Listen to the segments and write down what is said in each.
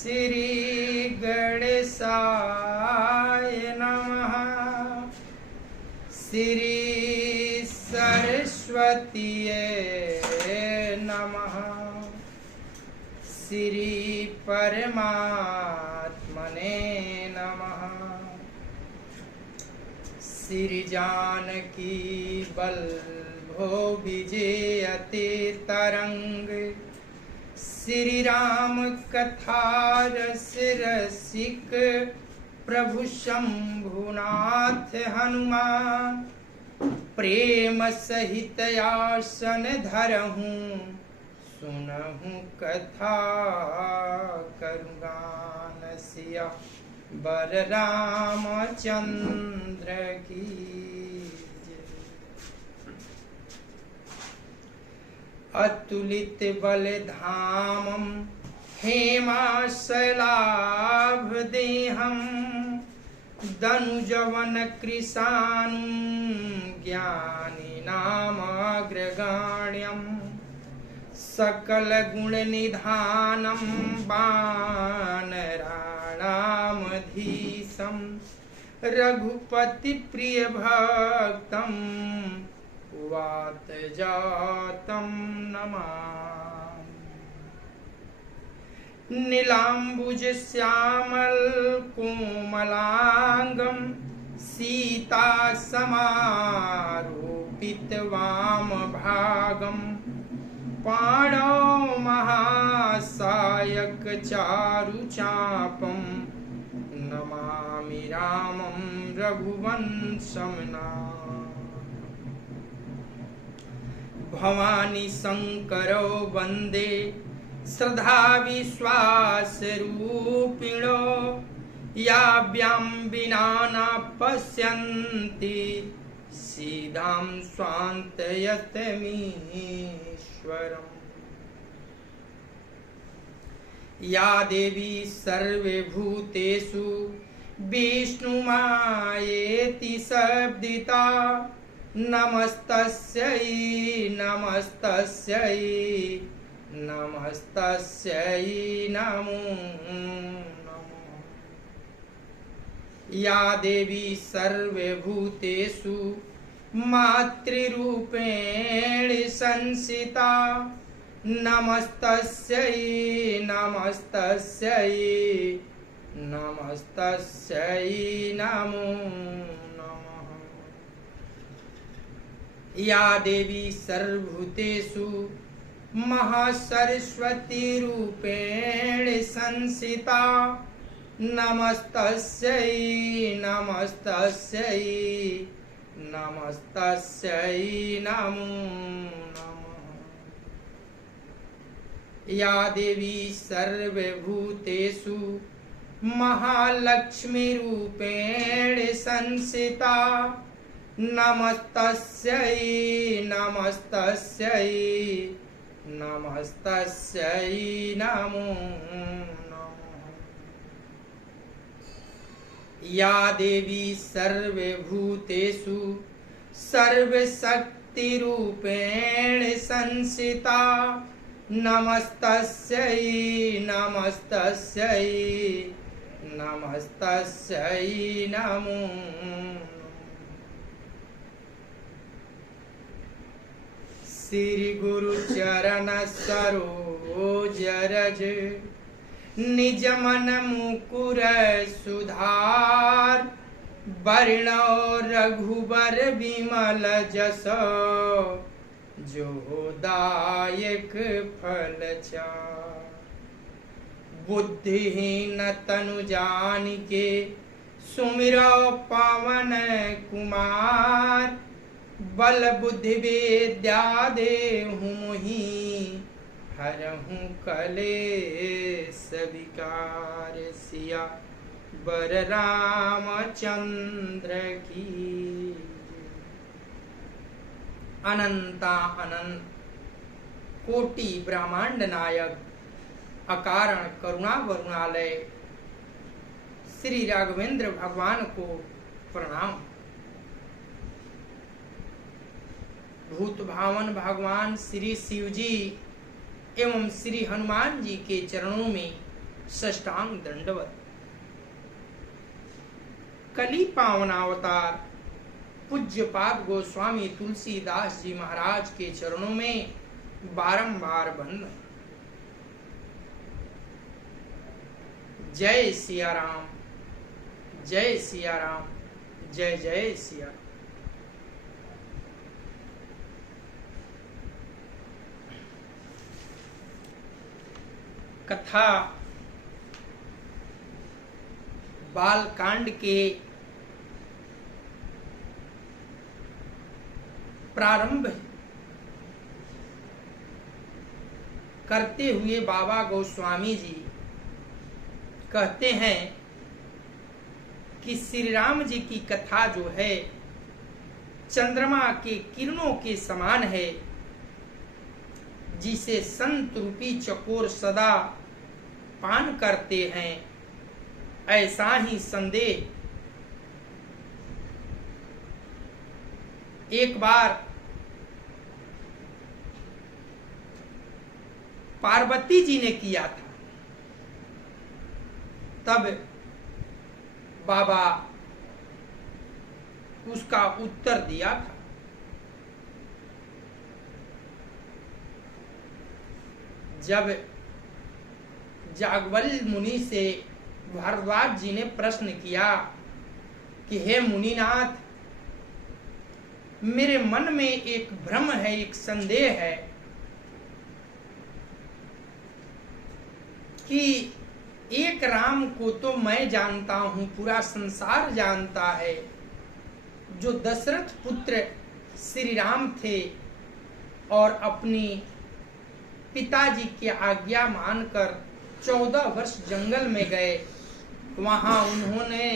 श्री गणेशाय नमः। श्री सरस्वतीये नमः। श्री परमात्मने नमः। श्री जानकी वल्लभो विजयते तरंग। श्री राम कथा रस रसिक प्रभु शंभुनाथ हनुमान। प्रेम सहित आसन धरहूँ सुनहूँ कथा करुगान। सिया बर रामचंद्र की जय। अतुलित बल धामम हेमाशलाभ देहम। दनुजवन कृशानुं ज्ञानी नामाग्रगण्यम। सकल गुण निधानम वानराणामधीशम। रघुपति प्रिय भक्तम वात जातम नमामि। नीलांबुज श्यामल कोमलांगम। सीता समारोपित वाम भागम। पाणौ महासायक चारु चापम। नमामि रामं रघुवंशं नाम। भवानी शंकरो वंदे श्रद्धा विश्वास रूपिणो। याभ्यां विना न पश्यन्ति सीधां स्वान्तयतमीश्वरम्। या देवी सर्वभूतेषु विष्णुमायेति शब्दिता। नमस्तस्यै नमस्तस्यै नमस्तस्यै नमो नमः। या देवी सर्वभूतेषु मातृरूपेण संस्थिता। नमस्तस्यै नमस्तस्यै नमस्तस्यै नमो नमः। या देवी सर्वभूतेषु महासरस्वती रूपेण संस्थिता। नमस्तस्यै नमस्तस्यै नमस्तस्यै नमो नमः। या देवी सर्वभूतेषु महालक्ष्मी रूपेण संस्थिता। नमस्तस्यै नमस्तस्यै नमस्तस्यै नमो नमः। या देवी सर्वभूतेषु सर्वशक्तिरूपेण संस्थिता। नमस्तस्यै नमस्तस्यै नमस्तस्यै नमो नमः। श्री गुरु चरण सरोज रज। निज मन मुकुर सुधार। वर्णो रघुबर विमल जस। जो दायक फल चार। बुद्धिहीन तनु जानिके सुमिरो पवन कुमार। बल बुद्धि विद्या देहु मोहि। हरहु कलेश विकार। सिया बर रामचंद्र की। अनंता अनंत कोटि ब्रह्मांड नायक अकारण करुणा वरुणालय श्री राघवेंद्र भगवान को प्रणाम। भूत भावन भगवान श्री शिव जी एवं श्री हनुमान जी के चरणों में साष्टांग दंडवत। कली पावनावतार पूज्यपाद गोस्वामी तुलसीदास जी महाराज के चरणों में बारंबार बंदन। जय सिया राम, जय सिया राम, जय जय सिया राम। कथा बालकांड के प्रारंभ करते हुए बाबा गोस्वामी जी कहते हैं कि श्री राम जी की कथा जो है चंद्रमा के किरणों के समान है, जिसे संत रूपी चकोर सदा पान करते हैं, ऐसा ही संदेह एक बार पार्वती जी ने किया था। तब बाबा उसका उत्तर दिया था। जब जागवल मुनि से भारद्वाज जी ने प्रश्न किया कि हे मुनिनाथ, मेरे मन में एक भ्रम है, एक संदेह है कि एक राम को तो मैं जानता हूं, पूरा संसार जानता है, जो दशरथ पुत्र श्री राम थे और अपनी पिताजी की आज्ञा मानकर 14 वर्ष जंगल में गए। वहां उन्होंने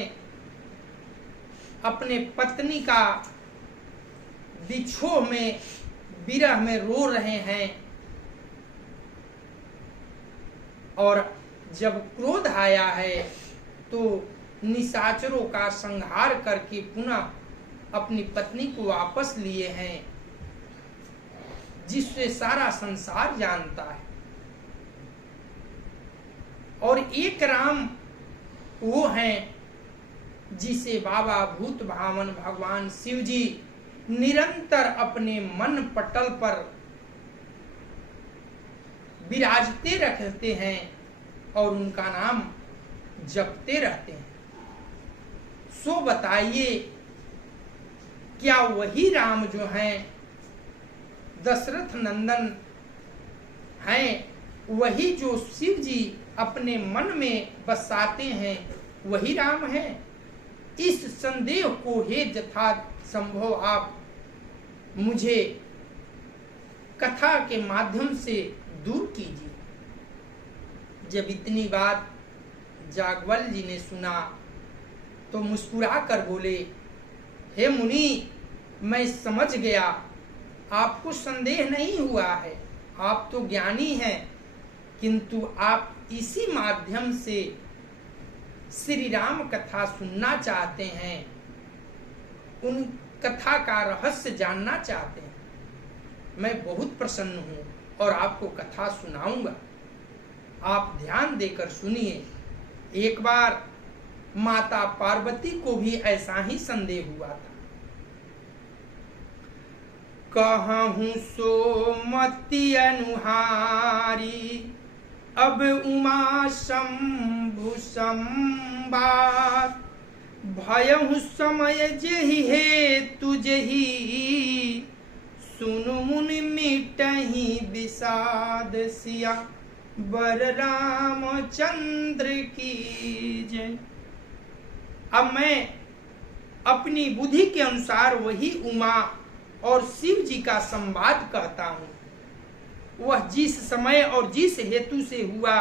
अपने पत्नी का विछोह में, विरह में रो रहे हैं, और जब क्रोध आया है तो निशाचरों का संहार करके पुनः अपनी पत्नी को वापस लिए हैं, जिससे सारा संसार जानता है। और एक राम वो हैं जिसे बाबा भूत भावन भगवान शिव जी निरंतर अपने मन पटल पर विराजते रखते हैं और उनका नाम जपते रहते हैं। सो बताइए, क्या वही राम जो हैं दशरथ नंदन हैं, वही जो शिव जी अपने मन में बसाते हैं, वही राम हैं? इस संदेह को हे यथार्थ संभव आप मुझे कथा के माध्यम से दूर कीजिए। जब इतनी बात जागवल जी ने सुना तो मुस्कुरा कर बोले, हे मुनि, मैं समझ गया, आपको संदेह नहीं हुआ है, आप तो ज्ञानी हैं, किंतु आप इसी माध्यम से श्री राम कथा सुनना चाहते हैं, उन कथा का रहस्य जानना चाहते हैं। मैं बहुत प्रसन्न हूं और आपको कथा सुनाऊंगा, आप ध्यान देकर सुनिए। एक बार माता पार्वती को भी ऐसा ही संदेह हुआ था। कहूं सो मति अनुहारी, अब उमा शंभु संबाद, भयहु समय जेहि हे तुझहि, सुनु मुनि मिटहि विषाद सिया, बर रामचंद्र की जय। अब मैं अपनी बुद्धि के अनुसार वही उमा और शिव जी का संवाद कहता हूं। वह जिस समय और जिस हेतु से हुआ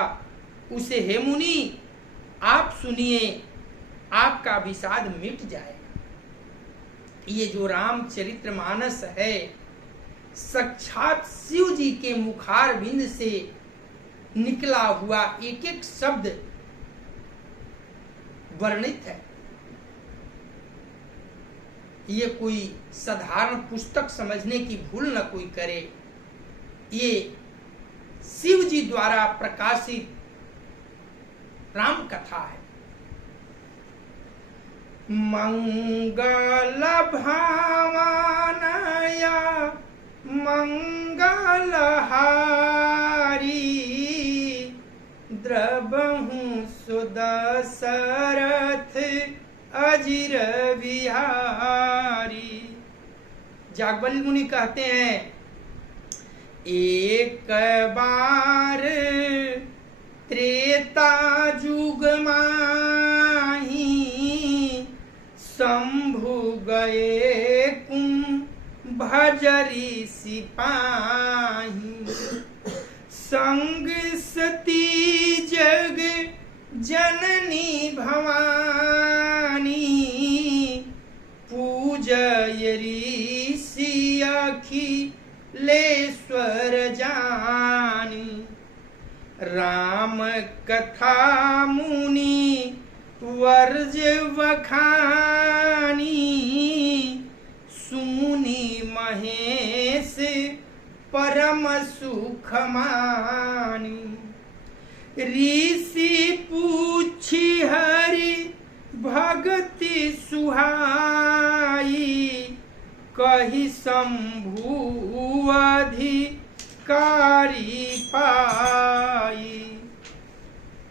उसे हे मुनि आप सुनिए, आपका विषाद मिट जाएगा। ये जो रामचरितमानस है, साक्षात शिव जी के मुखारविंद से निकला हुआ एक एक शब्द वर्णित है। ये कोई साधारण पुस्तक समझने की भूल न कोई करे। ये शिव जी द्वारा प्रकाशित राम कथा है। मंगल भावनया मंगलहारी द्रबहु सुदशरथ अजिर बिहारी। जागबल मुनि कहते हैं, एक बार त्रेता जुग माही शंभु गए कुंभजरी सिपाही। संग सती जग जननी भवानी पूजय ऋषि अखिलेश्वर जानी। राम कथा मुनि वर्ज वखानी सुनि महेश परम सुख मानी। ऋषि पूछी हरि भगति सुहाई कही शंभु अधिकारी पाई।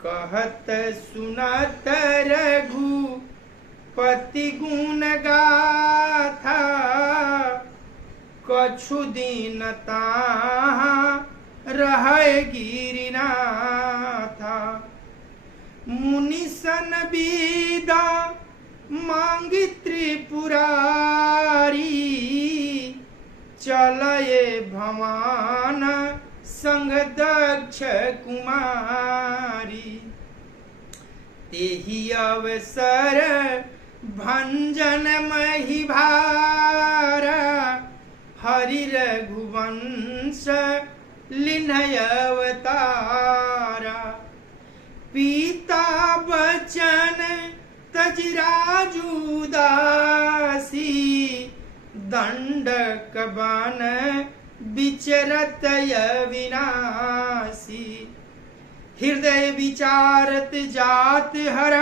कहत सुनत रघुपति गुण गाथा कछु दिन ताहाँ रहे गिरिनाथा। मुनि सन विदा मांगी त्रिपुरारी चलये भवान संग दक्ष कुमारी। तेहि अवसर भंजन मही भारा हरि रघुवंश लिन्हय अवतारा। पिता बचन तज राजू दासी दंडक बन विचरत अविनाशी। हृदय विचारत जात हर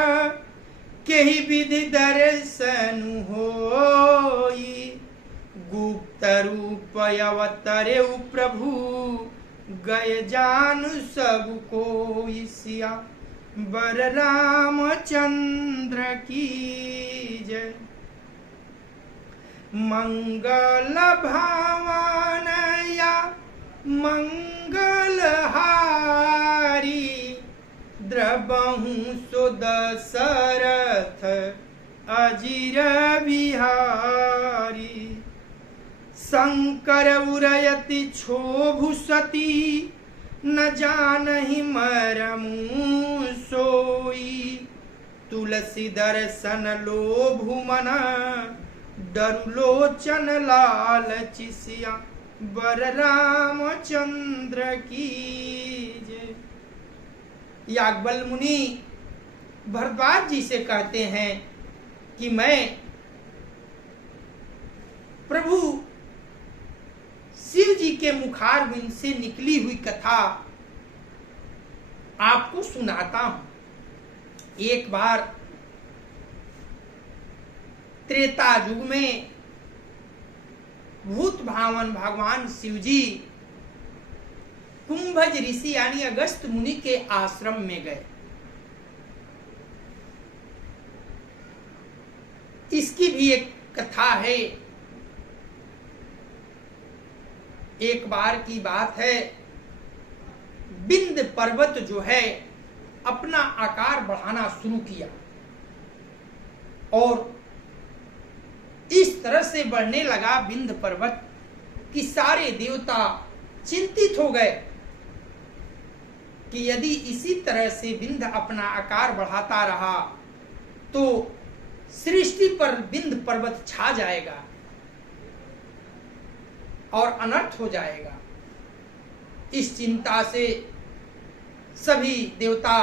केहि विधि दर्शन होई। गुप्त रूप अवतरे प्रभु गय जान सब कोई। सिया बर रामचंद्र की जय। मंगल भावनया मंगलहारी द्रबहु सुदशरथ अजिर बिहारी। शंकर उरयति क्षोभु सती न जानहि मरमु सोई। तुलसी दर्शन लोभु मन डरु लोचन लालचि। सिया बर रामचंद्र की जय। याज्ञवल मुनि भरद्वाज जी से कहते हैं कि मैं प्रभु शिव जी के मुखारविंद से निकली हुई कथा आपको सुनाता हूं। एक बार त्रेता युग में भूत भावन भगवान शिव जी कुंभज ऋषि यानी अगस्त मुनि के आश्रम में गए। इसकी भी एक कथा है। एक बार की बात है, बिंद पर्वत जो है अपना आकार बढ़ाना शुरू किया और इस तरह से बढ़ने लगा बिंद पर्वत कि सारे देवता चिंतित हो गए कि यदि इसी तरह से बिंद अपना आकार बढ़ाता रहा तो सृष्टि पर बिंद पर्वत छा जाएगा और अनर्थ हो जाएगा। इस चिंता से सभी देवता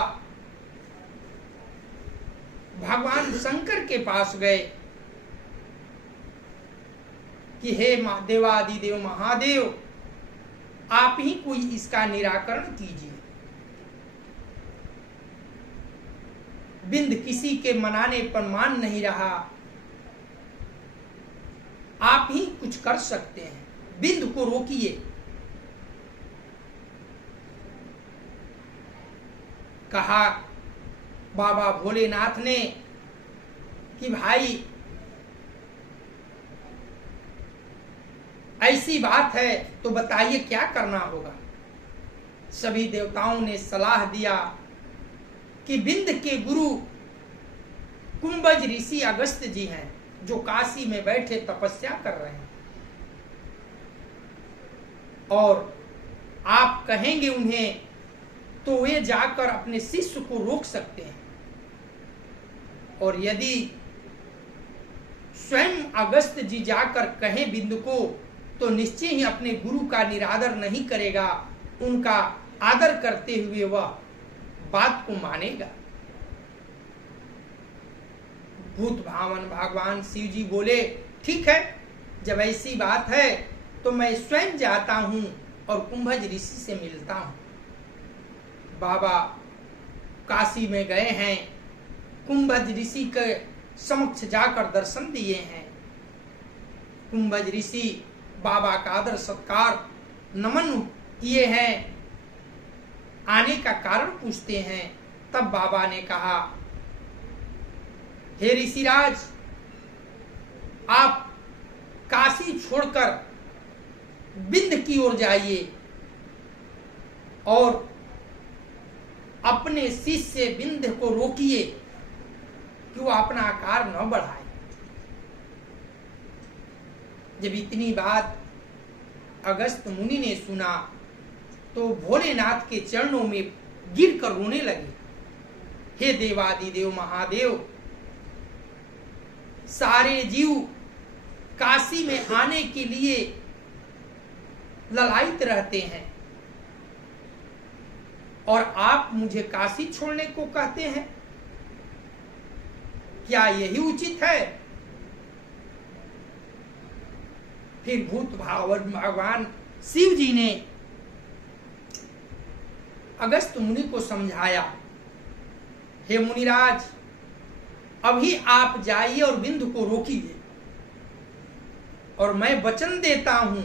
भगवान शंकर के पास गए कि हे देवादिदेव महादेव, आप ही कोई इसका निराकरण कीजिए। बिंद किसी के मनाने पर मान नहीं रहा, आप ही कुछ कर सकते हैं, बिंद को रोकिए। कहा बाबा भोलेनाथ ने कि भाई ऐसी बात है तो बताइए क्या करना होगा। सभी देवताओं ने सलाह दिया कि बिंद के गुरु कुंभज ऋषि अगस्त जी हैं, जो काशी में बैठे तपस्या कर रहे हैं, और आप कहेंगे उन्हें तो वे जाकर अपने शिष्य को रोक सकते हैं, और यदि स्वयं अगस्त जी जाकर कहें बिंद को तो निश्चय ही अपने गुरु का निरादर नहीं करेगा, उनका आदर करते हुए वह बात को मानेगा। भूत भावन भगवान शिव जी बोले ठीक है, जब ऐसी बात है तो मैं स्वयं जाता हूं और कुंभज ऋषि से मिलता हूं। बाबा काशी में गए हैं, कुंभज ऋषि के समक्ष जाकर दर्शन दिए हैं। कुंभज ऋषि बाबा का आदर सत्कार नमन किए हैं, आने का कारण पूछते हैं। तब बाबा ने कहा हे ऋषिराज, आप काशी छोड़कर बिंद की ओर जाइए और अपने शिष्य बिंद को रोकिए कि वो अपना आकार न बढ़ाए। जब इतनी बात अगस्त मुनि ने सुना तो भोलेनाथ के चरणों में गिरकर रोने लगे। हे देवादिदेव महादेव, सारे जीव काशी में आने के लिए ललायित रहते हैं और आप मुझे काशी छोड़ने को कहते हैं, क्या यही उचित है? फिर भूत भावन भगवान शिव जी ने अगस्त मुनि को समझाया, हे मुनिराज, अभी आप जाइए और बिंद को रोकिए, और मैं वचन देता हूं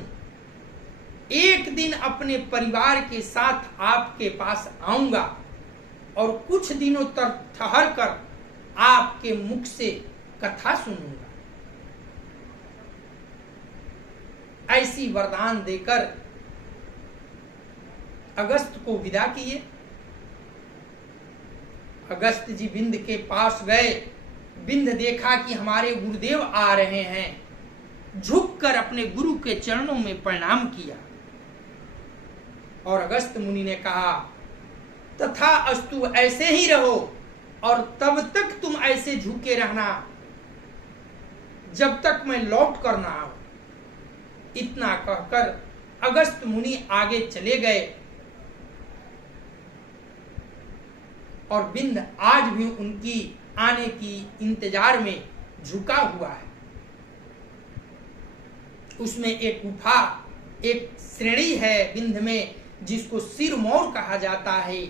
एक दिन अपने परिवार के साथ आपके पास आऊंगा और कुछ दिनों तक ठहर कर आपके मुख से कथा सुनूंगा। ऐसी वरदान देकर अगस्त को विदा किए। अगस्त जी बिंद के पास गए। बिंद देखा कि हमारे गुरुदेव आ रहे हैं, झुककर अपने गुरु के चरणों में प्रणाम किया और अगस्त मुनि ने कहा, तथा अस्तु, ऐसे ही रहो और तब तक तुम ऐसे झुके रहना जब तक मैं लौट कर ना आऊं। इतना कहकर अगस्त मुनि आगे चले गए और बिंद आज भी उनकी आने की इंतजार में झुका हुआ है। उसमें एक गुफा, एक श्रेणी है बिंद में जिसको सिरमौर कहा जाता है।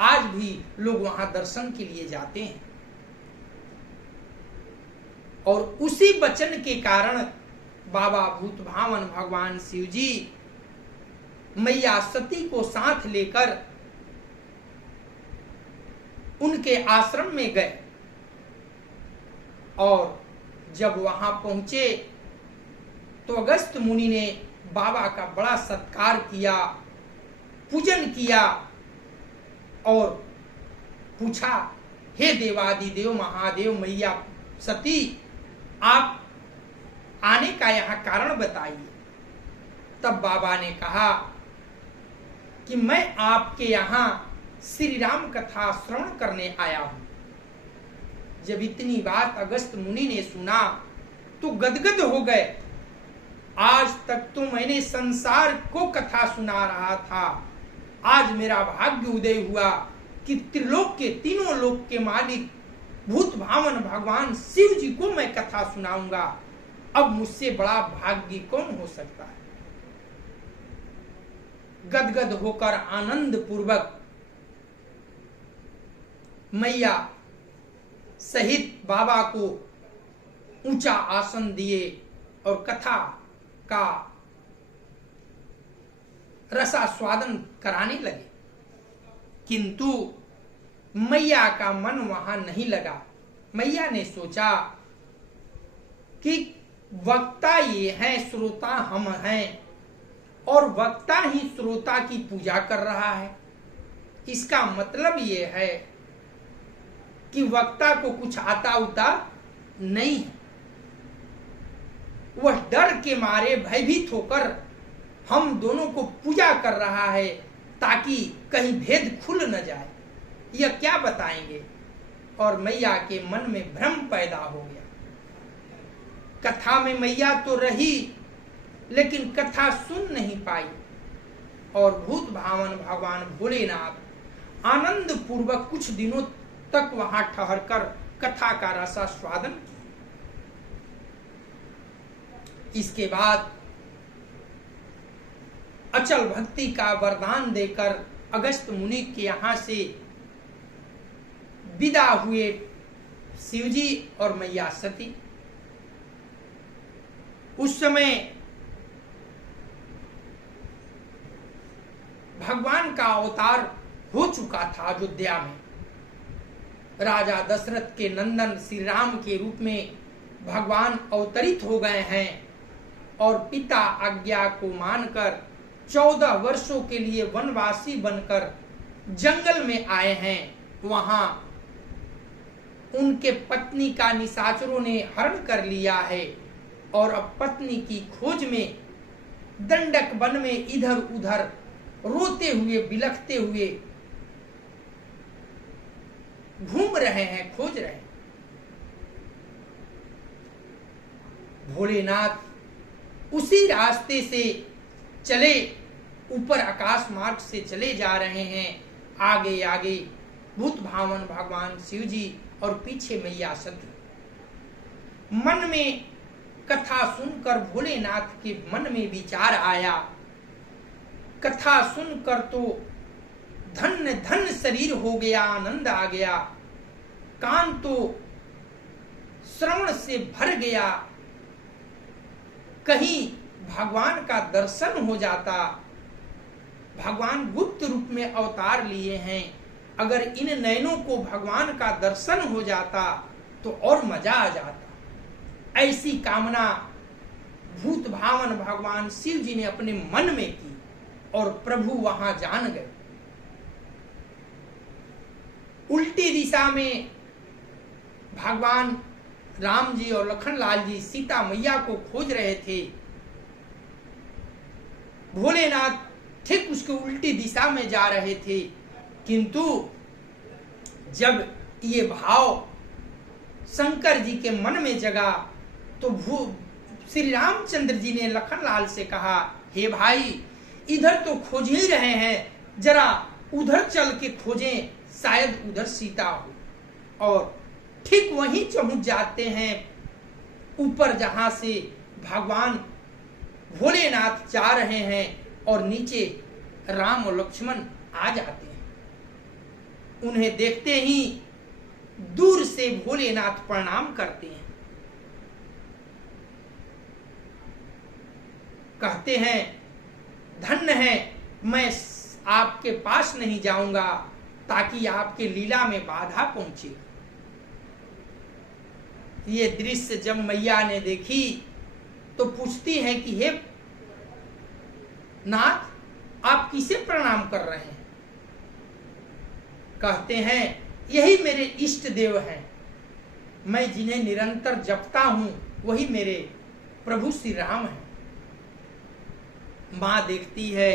आज भी लोग वहां दर्शन के लिए जाते हैं और उसी वचन के कारण बाबा भूत भावन भगवान शिव जी मैया सती को साथ लेकर उनके आश्रम में गए और जब वहां पहुंचे तो अगस्त मुनि ने बाबा का बड़ा सत्कार किया, पूजन किया और पूछा, हे देवादिदेव महादेव मैया सती, आप आने का यहाँ कारण बताइए। तब बाबा ने कहा कि मैं आपके यहाँ श्री राम कथा श्रवण करने आया हूं। जब इतनी बात अगस्त मुनि ने सुना तो गदगद हो गए। आज तक तो मैंने संसार को कथा सुना रहा था, आज मेरा भाग्य उदय हुआ कि त्रिलोक के, तीनों लोक के मालिक भूत भावन भगवान शिव जी को मैं कथा सुनाऊंगा। अब मुझसे बड़ा भाग्य कौन हो सकता है। गदगद होकर आनंद पूर्वक मैया सहित बाबा को ऊंचा आसन दिए और कथा का रसास्वादन कराने लगे। किंतु मैया का मन वहां नहीं लगा। मैया ने सोचा कि वक्ता ये है, श्रोता हम हैं, और वक्ता ही श्रोता की पूजा कर रहा है। इसका मतलब ये है कि वक्ता को कुछ आता उता नहीं है। वह डर के मारे भयभीत होकर हम दोनों को पूजा कर रहा है ताकि कहीं भेद खुल न जाए। यह क्या बताएंगे? और मैया के मन में भ्रम पैदा हो गया। कथा में मैया तो रही, लेकिन कथा सुन नहीं पाई। और भूत भावन भगवान भोलेनाथ आनंद पूर्वक कुछ दिनों तक वहां ठहरकर कथा का रसास्वादन किया। इसके बाद अचल भक्ति का वरदान देकर अगस्त मुनि के यहां से विदा हुए शिवजी और मैया सती। उस समय भगवान का अवतार हो चुका था अयोध्या में। राजा दशरथ के नंदन श्री राम के रूप में भगवान अवतरित हो गए हैं और पिता आज्ञा को मानकर 14 वर्षों के लिए वनवासी बनकर जंगल में आए हैं। वहां उनके पत्नी का निशाचरों ने हरण कर लिया है और अब पत्नी की खोज में दंडक वन में इधर उधर रोते हुए बिलखते हुए घूम रहे हैं, खोज रहे हैं। भोलेनाथ उसी रास्ते से चले, ऊपर आकाश मार्ग से चले जा रहे हैं। आगे आगे भूत भावन भगवान शिवजी और पीछे मैया सती। मन में कथा सुनकर भोलेनाथ के मन में विचार आया, कथा सुनकर तो धन्य धन्य शरीर हो गया, आनंद आ गया, कान तो श्रवण से भर गया, कहीं भगवान का दर्शन हो जाता। भगवान गुप्त रूप में अवतार लिए हैं, अगर इन नयनों को भगवान का दर्शन हो जाता तो और मजा आ जाता। ऐसी कामना भूत भावन भगवान शिव जी ने अपने मन में की और प्रभु वहां जान गए। उल्टी दिशा में भगवान राम जी और लखनलाल जी सीता मैया को खोज रहे थे। भोलेनाथ ठीक उसके उल्टी दिशा में जा रहे थे, किंतु जब ये भाव शंकर जी के मन में जगा तो श्री रामचंद्र जी ने लखनलाल से कहा, हे भाई, इधर तो खोज ही रहे हैं, जरा उधर चल के खोजें, शायद उधर सीता हो। और ठीक वहीं पहुंच जाते हैं ऊपर, जहां से भगवान भोलेनाथ जा रहे हैं और नीचे राम और लक्ष्मण आ जाते हैं। उन्हें देखते ही दूर से भोलेनाथ प्रणाम करते हैं, कहते हैं, धन्य है, मैं आपके पास नहीं जाऊंगा ताकि आपके लीला में बाधा पहुंचे। ये दृश्य जब मैया ने देखी तो पूछती हैं कि हे नाथ, आप किसे प्रणाम कर रहे हैं? कहते हैं, यही मेरे इष्ट देव हैं, मैं जिन्हें निरंतर जपता हूं वही मेरे प्रभु श्री राम हैं। मां देखती है,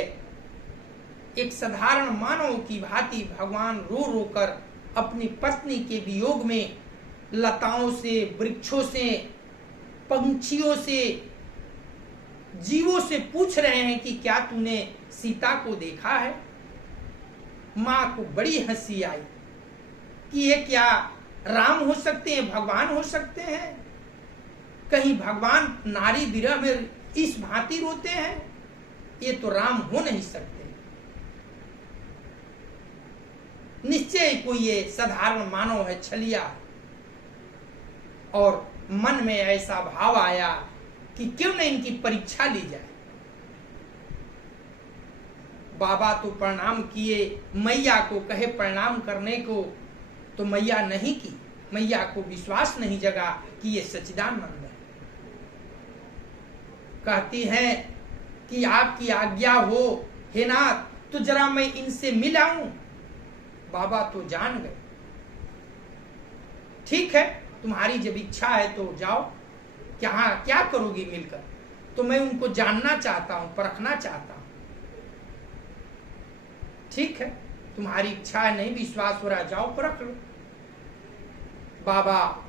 एक साधारण मानव की भांति भगवान रो रो कर अपनी पत्नी के वियोग में लताओं से, वृक्षों से, पंछियों से, जीवों से पूछ रहे हैं कि क्या तूने सीता को देखा है? मां को बड़ी हंसी आई कि ये क्या राम हो सकते हैं, भगवान हो सकते हैं? कहीं भगवान नारी विरह में इस भांति रोते हैं? ये तो राम हो नहीं सकते। निश्चय कोई ये साधारण मानव है, छलिया। और मन में ऐसा भाव आया कि क्यों न इनकी परीक्षा ली जाए। बाबा तो प्रणाम किए, मैया को कहे प्रणाम करने को, तो मैया नहीं की। मैया को विश्वास नहीं जगा कि ये सच्चिदानंद है। कहती हैं कि आपकी आज्ञा हो हे नाथ, तो जरा मैं इनसे मिल आऊं। बाबा तो जान गए। ठीक है, तुम्हारी जब इच्छा है तो जाओ, क्या करोगी मिलकर? तो मैं उनको जानना चाहता हूं, परखना चाहता हूं। ठीक है, तुम्हारी इच्छा है, नहीं विश्वास हो रहा, जाओ परख लो। बाबा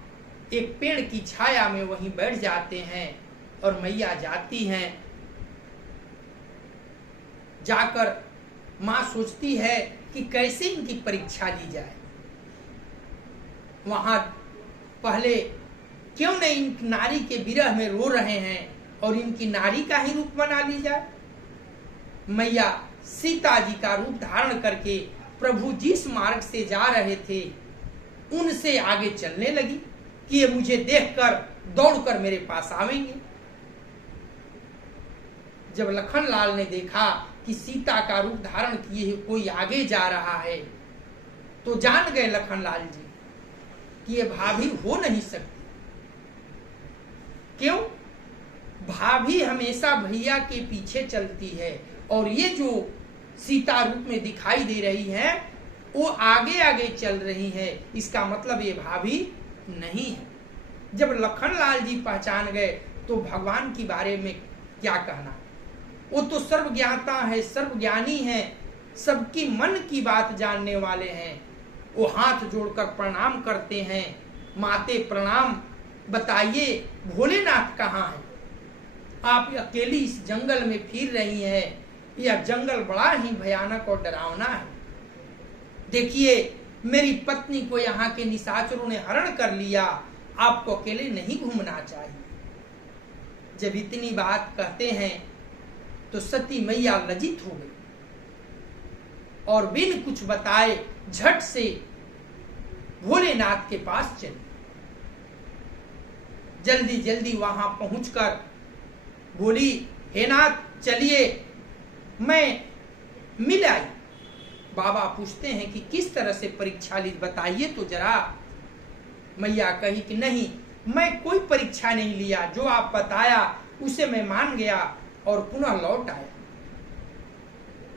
एक पेड़ की छाया में वहीं बैठ जाते हैं और मैया जाती हैं। जाकर मां सोचती है कि कैसे इनकी परीक्षा ली जाए। वहां पहले क्यों न इन नारी के विरह में रो रहे हैं और इनकी नारी का ही रूप बना ली जाए। मैया सीता जी का रूप धारण करके प्रभु जिस मार्ग से जा रहे थे उनसे आगे चलने लगी कि ये मुझे देखकर दौड़कर मेरे पास आवेंगे। जब लखनलाल ने देखा कि सीता का रूप धारण किए कोई आगे जा रहा है, तो जान गए लखनलाल जी कि ये भाभी हो नहीं सकती। क्यों? भाभी हमेशा भैया के पीछे चलती है और ये जो सीता रूप में दिखाई दे रही है वो आगे आगे चल रही है। इसका मतलब ये भाभी नहीं है। जब लखनलाल जी पहचान गए तो भगवान के बारे में क्या कहना, वो तो सर्वज्ञाता है, सर्वज्ञानी है, सबकी मन की बात जानने वाले हैं। वो हाथ जोड़कर प्रणाम करते हैं, माते प्रणाम, बताइए भोलेनाथ कहाँ है? आप अकेली इस जंगल में फिर रही हैं। यह जंगल बड़ा ही भयानक और डरावना है। देखिए मेरी पत्नी को यहाँ के निशाचरों ने हरण कर लिया, आपको अकेले नहीं घूमना चाहिए। जब इतनी बात कहते हैं तो सती मैया लज्जित हो गई और बिन कुछ बताए झट से भोलेनाथ के पास चली। जल्दी जल्दी वहां पहुंचकर बोली, हे नाथ चलिए, मैं मिल आई। बाबा पूछते हैं कि किस तरह से परीक्षा ली, बताइए तो जरा। मैया कही कि नहीं, मैं कोई परीक्षा नहीं लिया, जो आप बताया उसे मैं मान गया और पुनः लौट आया।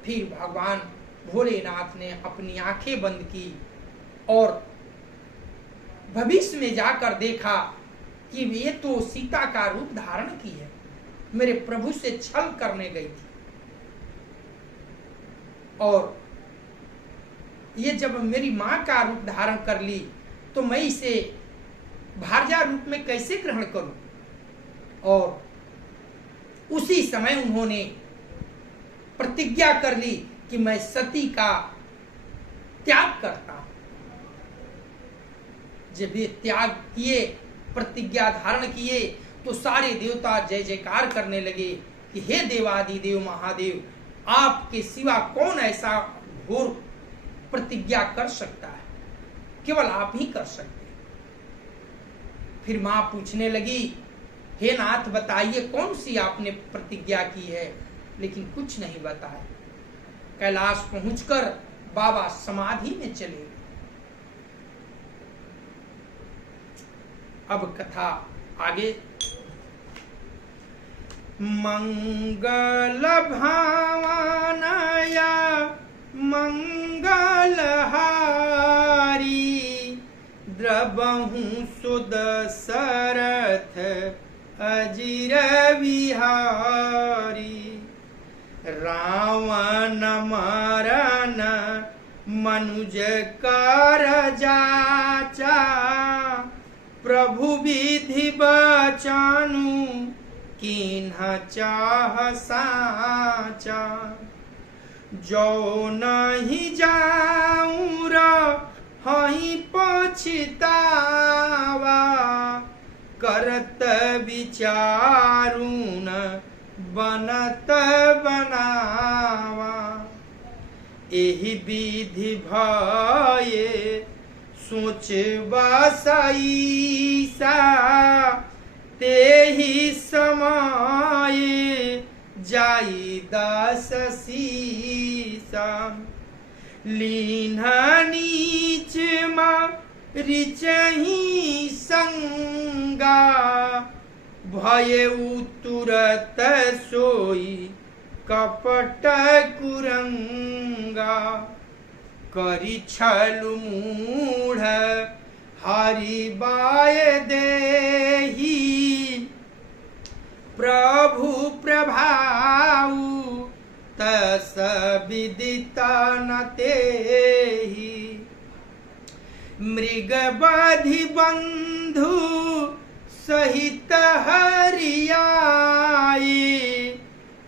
फिर भगवान भोलेनाथ ने अपनी आंखें बंद की और भविष्य में जाकर देखा कि ये तो सीता का रूप धारण की है, मेरे प्रभु से छल करने गई थी। और ये जब मेरी मां का रूप धारण कर ली तो मैं इसे भारजा रूप में कैसे ग्रहण करूं? और उसी समय उन्होंने प्रतिज्ञा कर ली कि मैं सती का त्याग करता हूं। जब ये त्याग किए, प्रतिज्ञा धारण किए, तो सारे देवता जय जयकार करने लगे कि हे देवादिदेव महादेव, आपके सिवा कौन ऐसा घोर प्रतिज्ञा कर सकता है, केवल आप ही कर सकते। फिर मां पूछने लगी, हे नाथ बताइए कौन सी आपने प्रतिज्ञा की है, लेकिन कुछ नहीं बताया। कैलाश पहुंचकर बाबा समाधि में चले गए। अब कथा आगे। मंगल भावनया मंगलहारी, द्रबहु सुदशरथ अजिर विहारी। रावण मरन मनुज कर जाचा, प्रभु विधि बचानु किन्ह चाह साचा। जो नहीं जाऊं रही पछतावा, करत विचारू न बनत बनावा। एहि विधि भये सोच बसईसा ते ही समाये जाई दास सीसा लीन्हा नीच रिचही संगा भय तुरत सोई कपट कुरंगा करी छलु मूढ़ हरि बाय देही प्रभु प्रभाऊ तस विदित न तेहि मृग बधि बंधु सहित हरियाई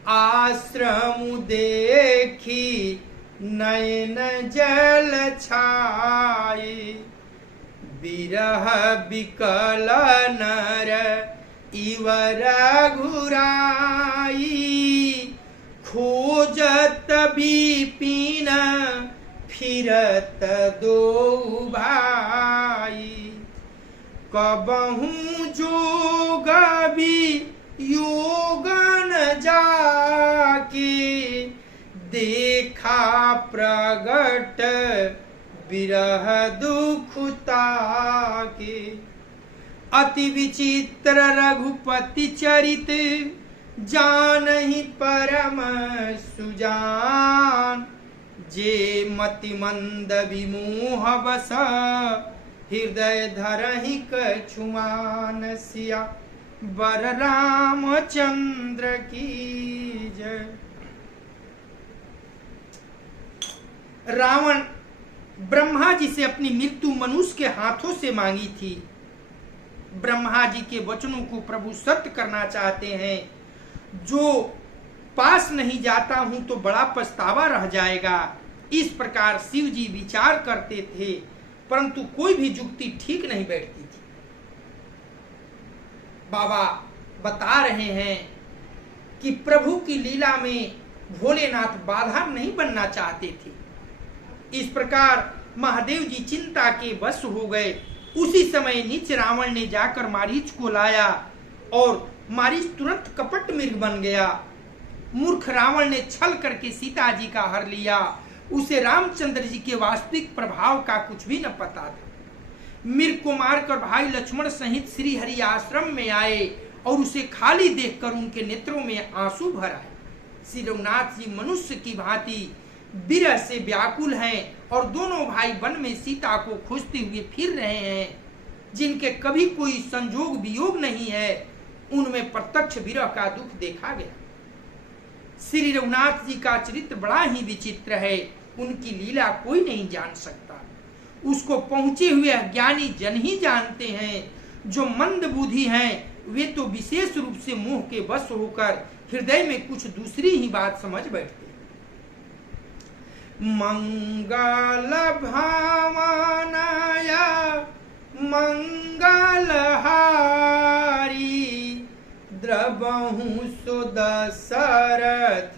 आश्रम देखी नयन जल छाए बिरह बिकल नर इवर घुराई खोजत विपिन फिरत दो भाई कबहू जोग भी योगन जाके देखा प्रगट विरह दुखता के अति विचित्र रघुपति चरित जानहि परम सुजान जे मति मंद विमोह बस हृदय धरहि कछुमान सिया बर रामचंद्र की जय। रावण ब्रह्मा जी से अपनी मृत्यु मनुष्य के हाथों से मांगी थी। ब्रह्मा जी के वचनों को प्रभु सत्य करना चाहते हैं। जो पास नहीं जाता हूं तो बड़ा पछतावा रह जाएगा। इस प्रकार शिव जी विचार करते थे, परंतु कोई भी युक्ति ठीक नहीं बैठती थी। बाबा बता रहे हैं कि प्रभु की लीला में भोलेनाथ बाधा नहीं बनना चाहते थे। इस प्रकार महादेव जी चिंता के वश हो गए। उसी समय नीच रावण ने जाकर मारीच को लाया और मारीच तुरंत कपट मृग बन गया। मूर्ख रावण ने छल करके सीता जी का हर लिया। उसे रामचंद्र जी के वास्तविक प्रभाव का कुछ भी न पता था। मृग को मारकर भाई लक्ष्मण सहित श्री हरि आश्रम में आए और उसे खाली देखकर उनके नेत्रों में आंसू भर आए। श्री रघुनाथ जी मनुष्य की भांति विरह से व्याकुल हैं और दोनों भाई वन में सीता को खोजते हुए फिर रहे हैं। जिनके कभी कोई संजोग वियोग नहीं है, उनमें प्रत्यक्ष विरह का दुख देखा गया। श्री रघुनाथ जी का चरित्र बड़ा ही विचित्र है। उनकी लीला कोई नहीं जान सकता। उसको पहुंचे हुए अज्ञानी जन ही जानते हैं। जो मंद बुद्धि हैं वे तो विशेष रूप से मोह के वश होकर हृदय में कुछ दूसरी ही बात समझ बैठते। मंगल भावनाया मंगलहारी द्रवहु सुदशरथ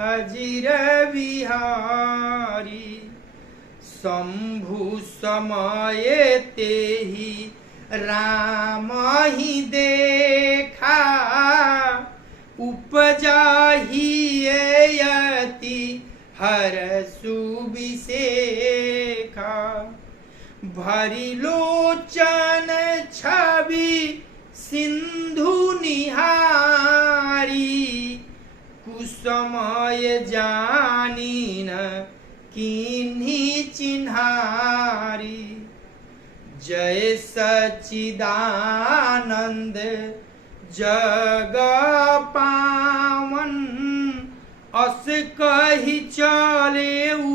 अजिर विहारी शंभु समय तेहि राम ही देखा उपजाहि यति हर सुबिसेखा भरी लोचन छवि सिंधु निहारी कुसमय जानी न किन्ही चिन्हारी जय सच्चिदानंद जग पावन अस कहि चलेऊ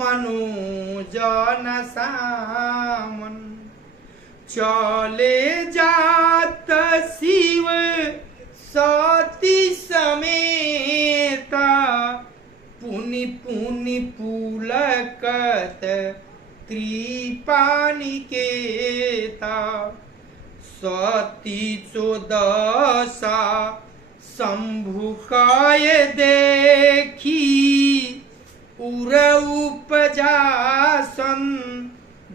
मनोजन सामन चले जात शिव सती समेता पुनि पुनि पुलकत कृपानिकेता सती चोदशा शंभु काय देखी उर उपजासन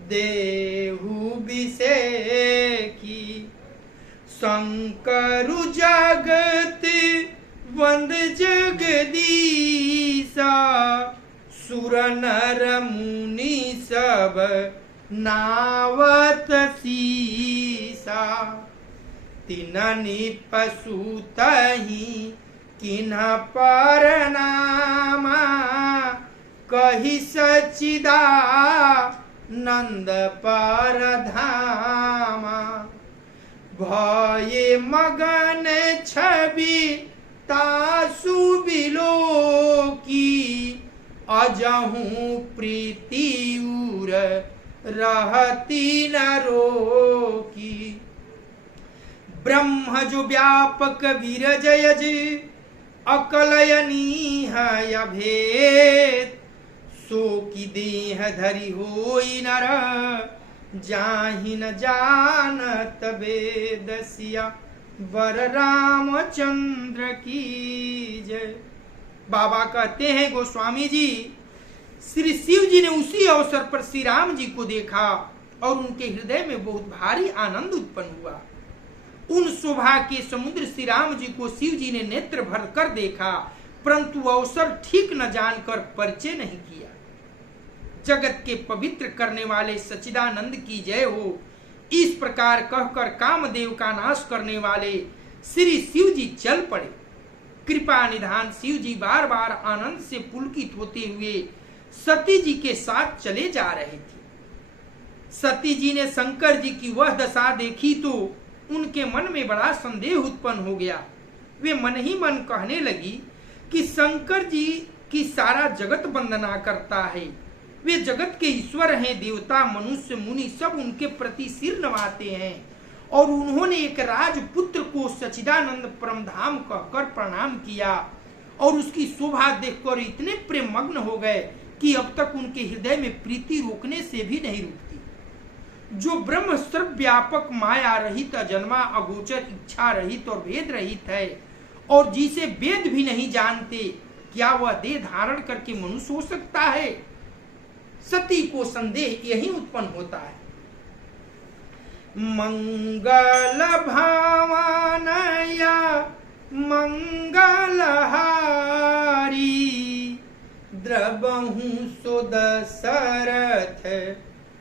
देहु विषय की। शंकरु जगत वंद जगदीशा, सुर नर मुनि सब नावत सीसा। तिननि पशुतहि किन्ह पर नामा, कहि सच्चिदानंद पर धामा। भये मगन छवि तासु बिलोकी, अजहू प्रीति उर रहती न रोकी। ब्रह्म जो व्यापक विरजयज, अकलयनीह अभेद। सो की देह धरि होई नर, जाहि न जानत वेद। सिया वर रामचंद्र की जय। बाबा कहते हैं गोस्वामी जी, श्री शिव जी ने उसी अवसर पर श्री राम जी को देखा और उनके हृदय में बहुत भारी आनंद उत्पन्न हुआ। उन शोभा के समुद्र श्री राम जी को शिव जी ने नेत्र भर कर देखा, परंतु अवसर ठीक न जानकर परिचय नहीं किया। जगत के पवित्र करने वाले सच्चिदानंद की जय हो, इस प्रकार कहकर कामदेव का नाश करने वाले श्री शिव जी चल पड़े। कृपा निधान शिव जी बार बार आनंद से पुलकित होते हुए सती जी के साथ चले जा रहे थे। सती जी ने शंकर जी की वह दशा देखी तो उनके मन में बड़ा संदेह उत्पन्न हो गया। वे मन ही मन कहने लगी कि शंकर जी की सारा जगत वंदना करता है, वे जगत के ईश्वर हैं। देवता मनुष्य मुनि सब उनके प्रति सिर नवाते हैं और उन्होंने एक राजपुत्र को सच्चिदानंद परमधाम कहकर प्रणाम किया और उसकी शोभा देखकर इतने प्रेममग्न हो गए कि अब तक उनके हृदय में प्रीति रोकने से भी नहीं रुकती। जो ब्रह्म सर्वव्यापक माया रहित अजन्मा अगोचर इच्छा रहित और वेद रहित है और जिसे वेद भी नहीं जानते, क्या वह देह धारण करके मनुष्य हो सकता है? सती को संदेह यही उत्पन्न होता है। मंगल भावनया मंगलहारी, द्रबहु सुदशरथ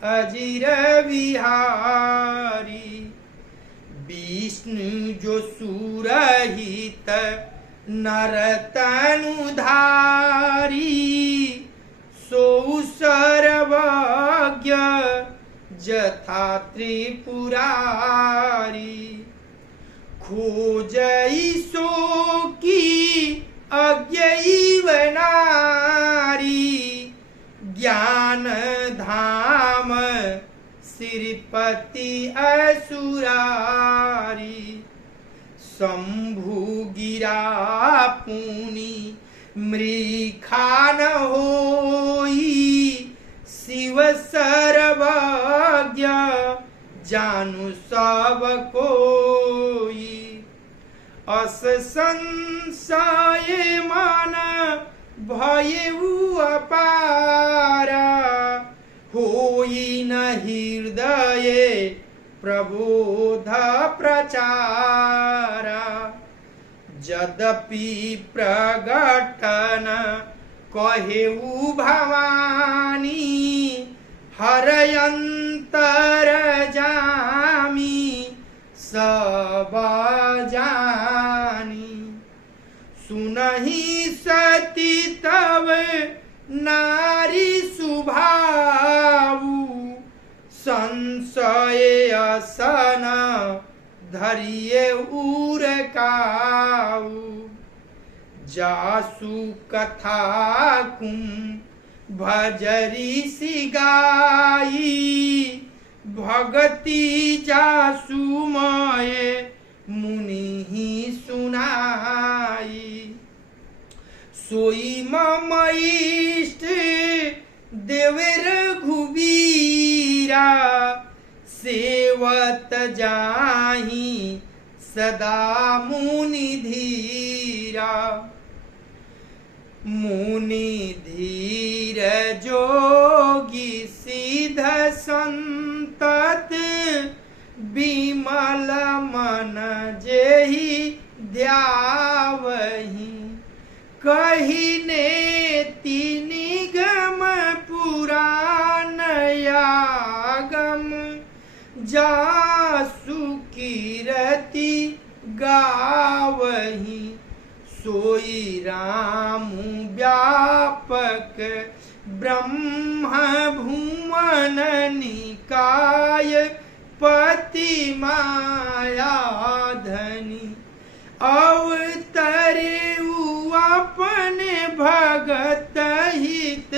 अजिर विहारी। विष्णु जो सुरहित नरतनुधारी, सो सर्वज्ञ जथा त्रिपुरारी। खोजई सो की अज्ञैव नारी, ज्ञान धाम श्रीपति असुरारी। शंभु गिरा पुनि मृखान होई, शिव सर्वज्ञ जानु सब कोई। अस संशय मन भयउ अपारा, होई न हृदय प्रबोध प्रचारा। यद्यपि प्रगटन कहेउ भवानी, हरयंतर जामी सब जानी। सुनहि सती तव नारी सुभाऊ, संशय असन धरिये उरकाऊ। जासु कथा कुम भजरी सिगाई, भगति जासु मय मुनि ही सुनाई। सोई मम इष्ट देव रघुबीरा, सेवत जाहि सदा मुनि धीरा। मुनि धीर जोगी सिद्ध संतत विमल मन जेहि ध्यावहि कहिने निगम पुराण यागम जासु कीरति गावहि सोई राम व्यापक ब्रह्म भुवन निकाय पति मायाधनी अवतरे अपने भगत हित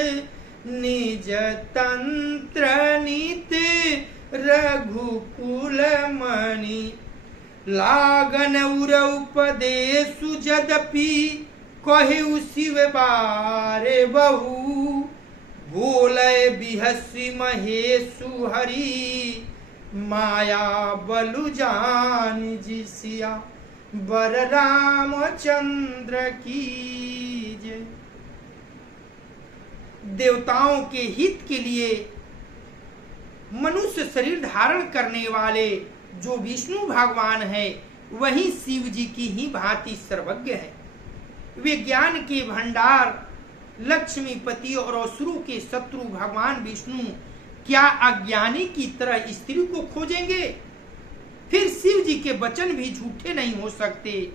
निज तंत्र नित रघुकुल मणि लागन उर उपदेशु जदपि कहु शिव बारे बहु बोले बिहसी महेशु हरि माया बलु जान जी सिया बर रामचंद्र की जय। देवताओं के हित के लिए मनुष्य शरीर धारण करने वाले जो विष्णु भगवान है वही शिव जी की ही भांति सर्वज्ञ है। वे ज्ञान के भंडार लक्ष्मीपति और असुरों के शत्रु भगवान विष्णु क्या अज्ञानी की तरह स्त्री को खोजेंगे? फिर शिव जी के वचन भी झूठे नहीं हो सकते।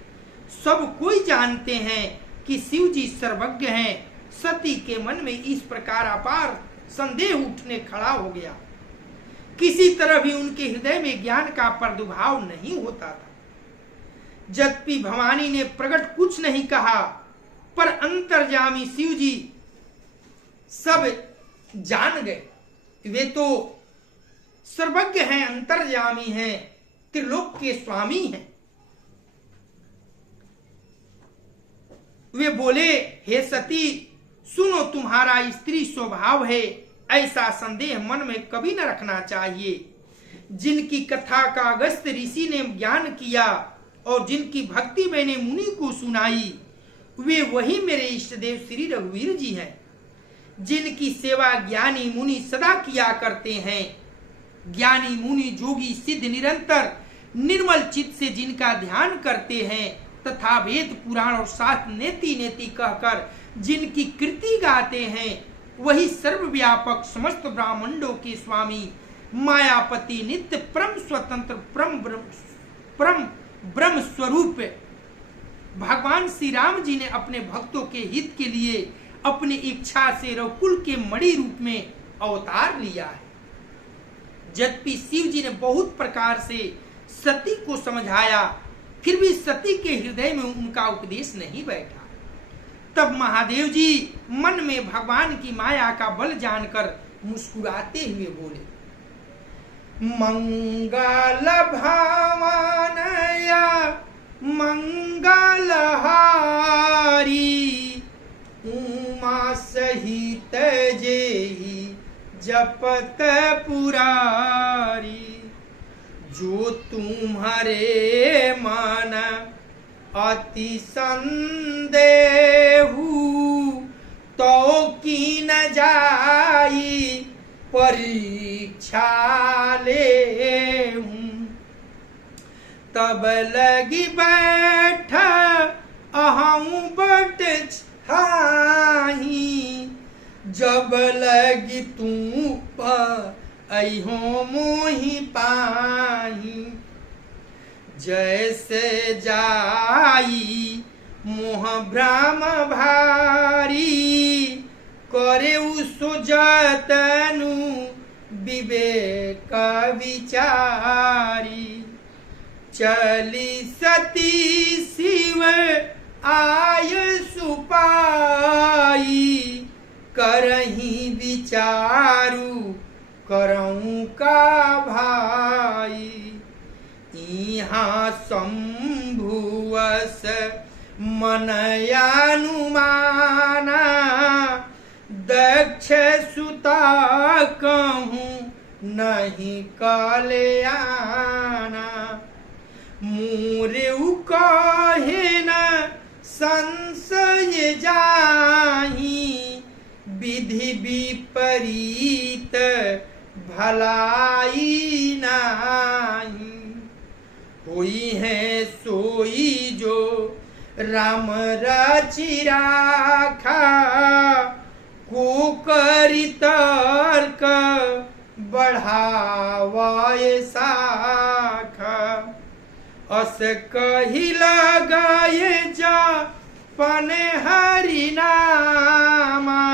सब कोई जानते हैं कि शिव जी सर्वज्ञ हैं। सती के मन में इस प्रकार अपार संदेह उठने खड़ा हो गया। किसी तरह भी उनके हृदय में ज्ञान का प्रादुर्भाव नहीं होता था। यद्यपि भवानी ने प्रकट कुछ नहीं कहा, पर अंतर्यामी शिव जी सब जान गए। वे तो सर्वज्ञ हैं, अंतर्यामी हैं, त्रिलोक के स्वामी हैं। वे बोले, हे सती सुनो, तुम्हारा स्त्री स्वभाव है, ऐसा संदेह मन में कभी न रखना चाहिए। जिनकी कथा का अगस्त्य ऋषि ने ज्ञान किया और जिनकी भक्ति मैंने मुनि को सुनाई, वे वही मेरे इष्ट देव श्री रघुवीर जी हैं। जिनकी सेवा ज्ञानी मुनि सदा किया करते हैं। ज्ञानी मुनि जोगी सिद्ध निरंतर निर्मल चित्त से जिनका ध्यान करते हैं तथा वेद पुराण और शास्त्र नेति नेति कहकर जिनकी कृति गाते हैं, वही सर्वव्यापक समस्त ब्रह्मांडों के स्वामी मायापति नित्य परम स्वतंत्र परम ब्रह्म स्वरूप भगवान श्री राम जी ने अपने भक्तों के हित के लिए अपनी इच्छा से रघुकुल के मणि रूप में अवतार लिया है। यद्यपि शिव जी ने बहुत प्रकार से सती को समझाया, फिर भी सती के हृदय में उनका उपदेश नहीं बैठा। तब महादेव जी मन में भगवान की माया का बल जानकर मुस्कुराते हुए बोले, मंगल भावनया मंगलहारी उमा सहित जेहि जपत पुरारी। जो तुम्हारे मन अति संदेहु तो की न जाई परीक्षा ले हूँ। तब लगी बैठ अहूँ बट छाही, जब लगी तू अहो मोहि पाही। जैसे जाई मोह भ्रम भारी, करे सुजतनु विवेक विचारी। चली सती शिव आय सुपाई, करही विचारू करऊं का भाई। यहाँ शंभुवस मनयानुमाना, दक्ष सुता कहूँ नहीं कल्याणा। मुरु कहे न संशय जाहि विधि विपरीत भलाई नाही। होई है सोई जो राम रचि राखा, को करि तर्क बढ़ावाए शाखा। अस कहि लगाए जपन हरि नामा,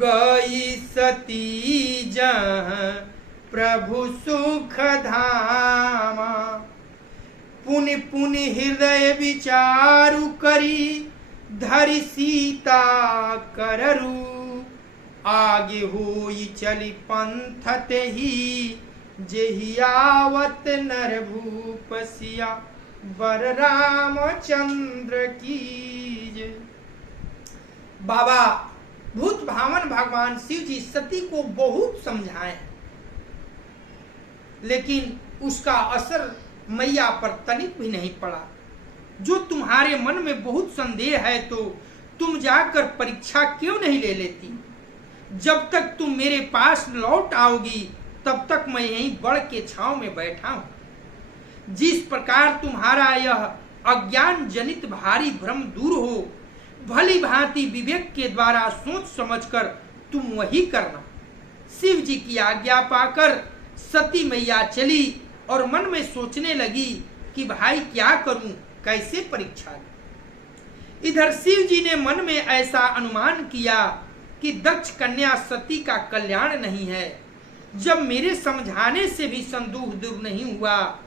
गई सती जहाँ प्रभु सुख धामा। पुनि पुनि हृदय विचारु करी, धरि सीता कररु। आगे होई चली पंथ तेहि, जेहि आवत नर भूप सिया, बर रामचंद्र की जय। बाबा भूत भावन भगवान शिव जी सती को बहुत समझाए, लेकिन उसका असर मैया पर तनिक भी नहीं पड़ा। जो तुम्हारे मन में बहुत संदेह है तो तुम जाकर परीक्षा क्यों नहीं ले लेती? जब तक तुम मेरे पास लौट आओगी तब तक मैं यहीं बड़ के छांव में बैठा हूं। जिस प्रकार तुम्हारा यह अज्ञान जनित भारी भ्रम दूर हो, भली भांति विवेक के द्वारा सोच समझकर तुम वही करना। शिव जी की आज्ञा पाकर सती मैया चली और मन में सोचने लगी कि भाई क्या करूं, कैसे परीक्षा लूं। इधर शिव जी ने मन में ऐसा अनुमान किया कि दक्ष कन्या सती का कल्याण नहीं है। जब मेरे समझाने से भी संदेह दूर नहीं हुआ,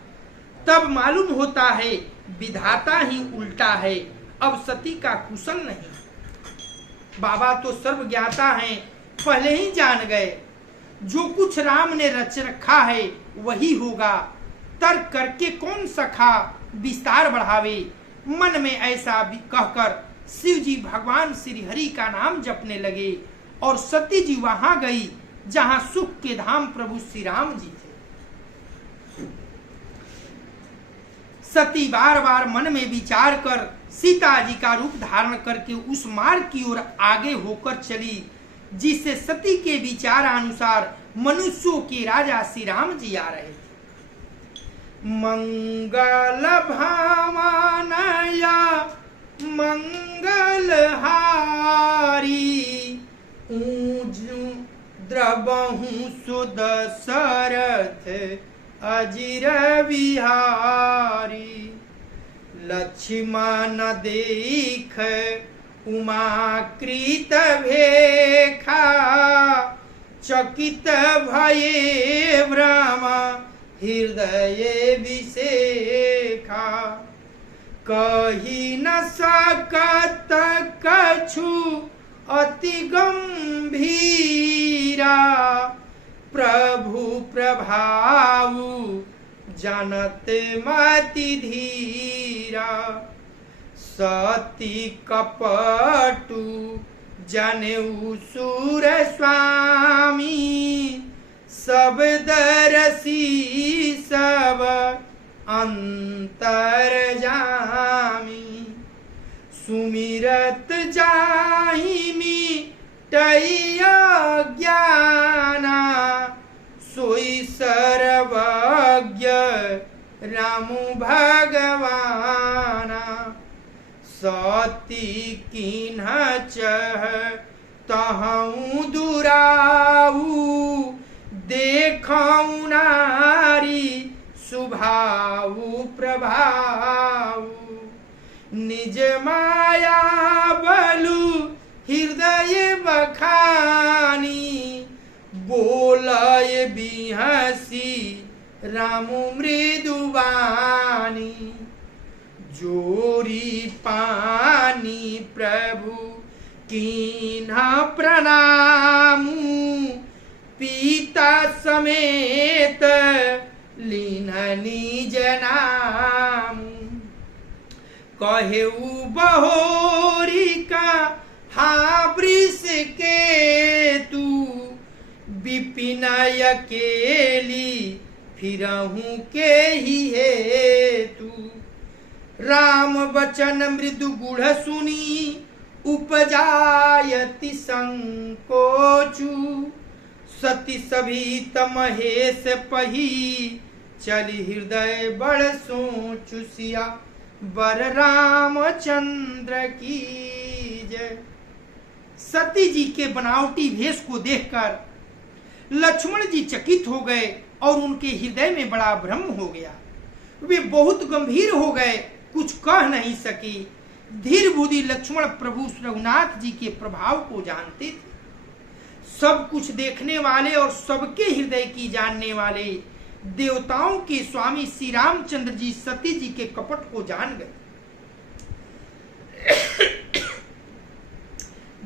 तब मालूम होता है विधाता ही उल्टा है, अब सती का कुशल नहीं। बाबा तो सर्वज्ञाता हैं, पहले ही जान गए जो कुछ राम ने रच रखा है वही होगा। तर्क करके कौन सखा विस्तार बढ़ावे। मन में ऐसा भी कहकर शिव जी भगवान श्री हरि का नाम जपने लगे और सती जी वहां गई जहां सुख के धाम प्रभु श्री राम जी थे। सती बार बार मन में विचार कर सीता जी का रूप धारण करके उस मार्ग की ओर आगे होकर चली जिससे सती के विचार अनुसार मनुष्यों के राजा श्री राम जी आ रहे थे। मंगल भावनया मंगल हारी, ऊंजू द्रबहु सुदशरथ अजिर विहारी। लक्ष्मण देख उमाकृत भेखा, चकित भये भ्रम हृदय विशेखा। कही न सकत कछु अति गंभीरा, प्रभु प्रभावु जनत मति धीरा। सती कपटु जनेऊ सुर स्वामी, सब दरसी सब अंतर जामी। सुमिरत जाहि मिटैया ज्ञाना, सोई सर्वज्ञ रामु भगवाना। सती किन्ह चह तहु दुराऊ, देखौ नारी सुभाऊ प्रभाऊ। निज माया बलु हृदय बखानी, बोलय बिहसी रामु मृदुवानी। जोरी पानी प्रभु कीन्हा प्रणामु, पिता समेत लीन्हनि जनामु। कहेऊ बहोरी का हावृष के तू, विपिन अकेली फिरहूँ के ही हेतु। राम वचन मृदु गुढ़ सुनी उपजायति संकोचु सती सभी महेश पही चली हृदय बड़ सोचु सिया बर रामचंद्र की जय। सती जी के बनावटी भेष को देखकर लक्ष्मण जी चकित हो गए और उनके हृदय में बड़ा भ्रम हो गया। वे बहुत गंभीर हो गए, कुछ कह नहीं सके। धीर बुद्धि लक्ष्मण प्रभु रघुनाथ जी के प्रभाव को जानते थे। सब कुछ देखने वाले और सबके हृदय की जानने वाले देवताओं के स्वामी श्री रामचंद्र जी सती जी के कपट को जान गए।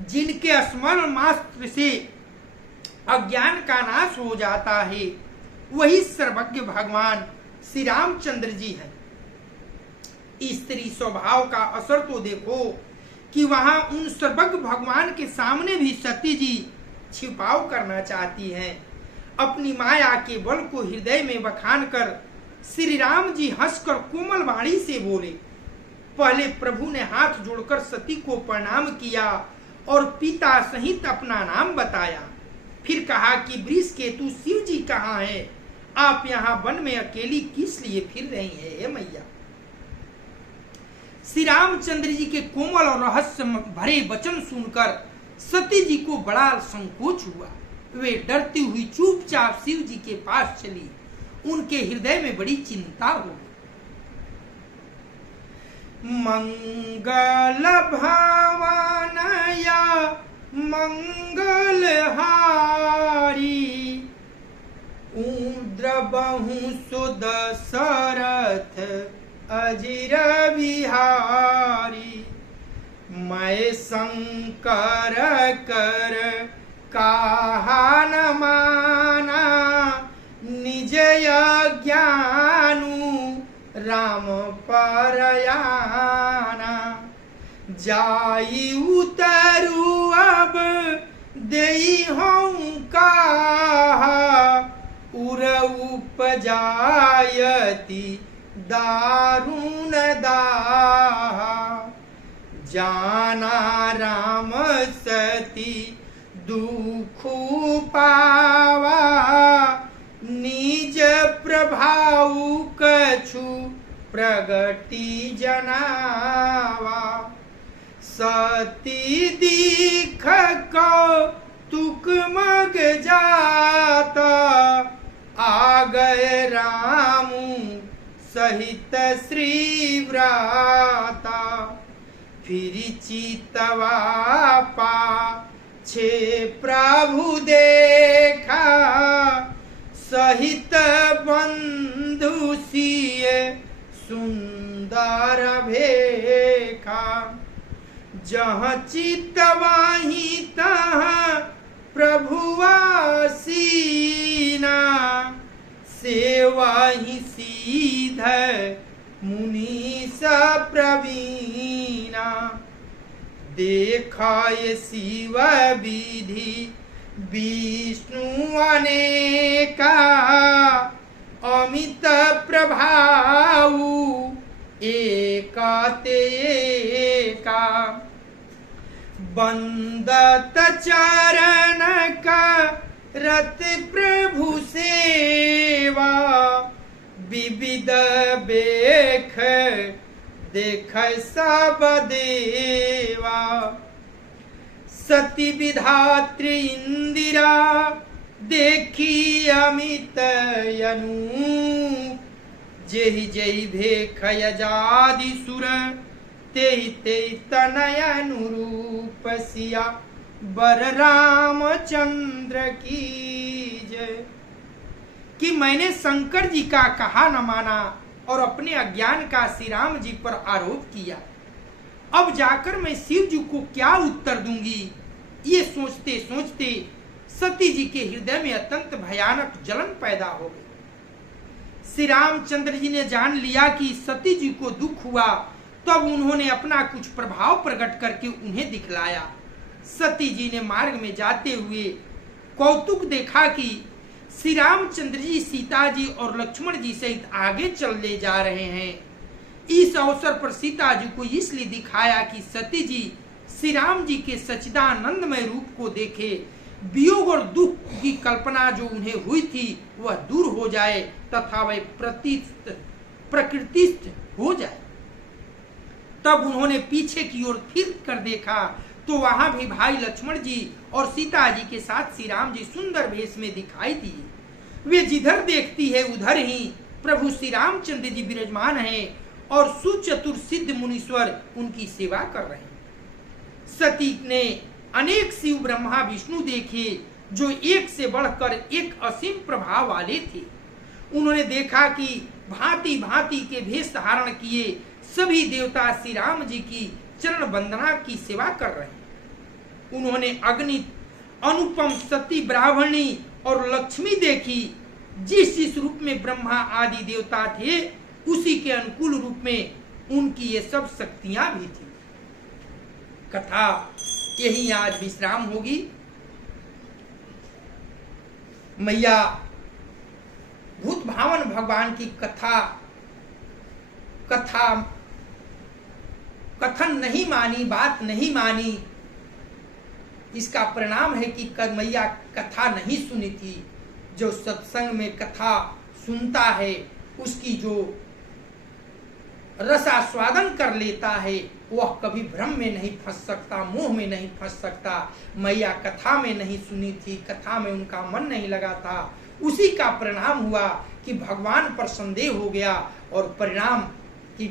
जिनके स्मरण मात्र से अज्ञान का नाश हो जाता है, वही सर्वज्ञ भगवान श्री रामचंद्र जी हैं। स्त्री स्वभाव का असर तो देखो कि वहां उन सर्वज्ञ भगवान के सामने भी सती जी छिपाव करना चाहती हैं। अपनी माया के बल को हृदय में बखान कर श्री राम जी हंसकर कोमल वाणी से बोले। पहले प्रभु ने हाथ जोड़कर सती को प्रणाम किया और पिता सहित अपना नाम बताया। फिर कहा कि वृषकेतु शिव जी कहाँ है? आप यहाँ वन में अकेली किस लिए फिर रही हैं हे मैया? श्री रामचंद्र जी के कोमल और रहस्य भरे वचन सुनकर सती जी को बड़ा संकोच हुआ। वे डरती हुई चुपचाप शिव जी के पास चली। उनके हृदय में बड़ी चिंता हो गई। मंगल भावनया मंगलहारी द्रबहु सुद सरथ अजिर बिहारी मैं शंकर कर कहा न माना निज ज्ञानु राम परयाना जाई उतरु अब देई हूँ कहा उर उपजायति दारुण दाहा जाना राम सती दुख पावा निज प्रभाव कछु प्रगति जनावा सती दीख कौतुक मग जाता आ गए रामू सहित श्री व्राता फिर चितवा पाछे प्रभु देखा सहित बंधु सिय सुंदर भेखा जहाँ चितवाही तहाँ प्रभुआ सीना सेवा ही सीध मुनि स प्रवीणा देखाय शिव विधि विष्णु अनेका अमित प्रभाव एका तेका बंदत चरण का रत प्रभु सेवा विविध बेख देख सब देवा सती विधात्री इंदिरा देखी अमित अनूप जेहि जेहि भेख यजादि सुर तेहि तेहि तनय अनुरूप सिया बर रामचंद्र की जय। कि मैंने शंकर जी का कहा न माना और अपने अज्ञान का श्री राम जी पर आरोप किया। अब जाकर मैं शिव जी को क्या उत्तर दूंगी? ये सोचते सोचते सती जी के हृदय में अत्यंत भयानक जलन पैदा हो गई। श्री रामचंद्र जी ने जान लिया कि सती जी को दुख हुआ, तब उन्होंने अपना कुछ प्रभाव प्रकट करके उन्हें दिखलाया। सती जी ने मार्ग में जाते हुए कौतुक देखा कि श्री रामचंद्र जी सीता जी और लक्ष्मण जी सहित आगे चल ले जा रहे हैं। इस अवसर पर सीता जी को इसलिए दिखाया कि सती जी श्री राम जी के सच्चिदानंदमय रूप को देखे, वियोग और दुख की कल्पना जो उन्हें हुई थी वह दूर हो जाए तथा वह प्रकृतिस्थ हो जाए। तब उन्होंने पीछे की ओर फिर कर देखा तो वहां भी भाई लक्ष्मण जी और सीता जी के साथ श्री राम जी सुंदर वेश में दिखाई दिए। वे जिधर देखती है उधर ही प्रभु श्री रामचंद्र जी विराजमान हैं और सुचतुर सिद्ध मुनीश्वर उनकी सेवा कर रहे हैं। सती ने अनेक शिव ब्रह्मा विष्णु देखे जो एक से बढ़कर एक असीम प्रभाव वाले थे। उन्होंने देखा कि भांति भांति के वेश धारण किए सभी देवता श्री राम जी की चरण वंदना की सेवा कर रहे हैं। उन्होंने अग्नि, अनुपम, सती, ब्राह्मणी और लक्ष्मी देखी। जिस रूप में ब्रह्मा आदि देवता थे उसी के अनुकूल रूप में उनकी ये सब शक्तियां भी थी। कथा यही आज विश्राम होगी। मैया भूत भावन भगवान की कथन नहीं मानी, बात नहीं मानी, इसका परिणाम है कि मैया कथा नहीं सुनी थी। जो सत्संग में कथा सुनता है उसकी जो रसास्वादन कर लेता है वह कभी भ्रम में नहीं फंस सकता, मोह में नहीं फंस सकता। मैया कथा में नहीं सुनी थी, कथा में उनका मन नहीं लगा था, उसी का परिणाम हुआ कि भगवान पर संदेह हो गया और परिणाम कि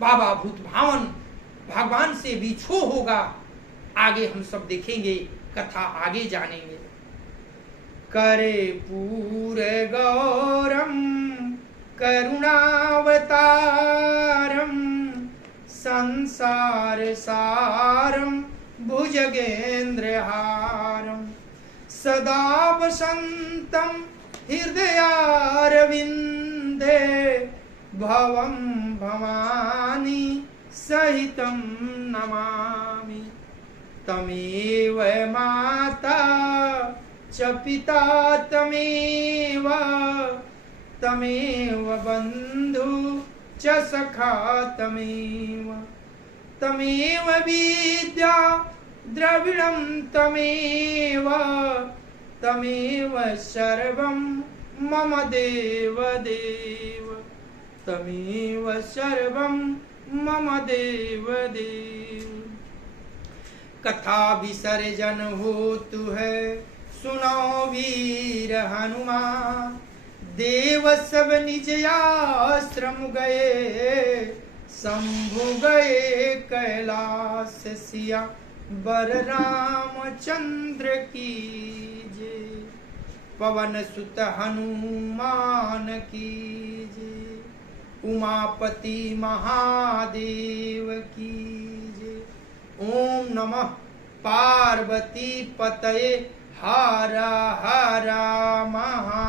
बाबा भूत भावन भगवान से विछोह होगा। आगे हम सब देखेंगे, कथा आगे जानेंगे। करे पूर गौरम करुणावतारम संसार सारम भुजगेंद्र हारम सदा वसंतम हृदयारविंदे भवम भवानी सहितं नमामि। तमेव माता च पिता तमेव बंधु च सखा तमेव विद्या द्रविणं तमेव सर्वं मम देव तमेव सर्वं मम देव। कथा विसर्जन होतु है सुनो वीर हनुमान। देव सब निज आश्रम गए शंभु गए कैलाश सिया बर रामचंद्र की जय। पवन सुत हनुमान की जय। उमापति महादेव की जय। ओम नमः पार्वती पतये हर हर महा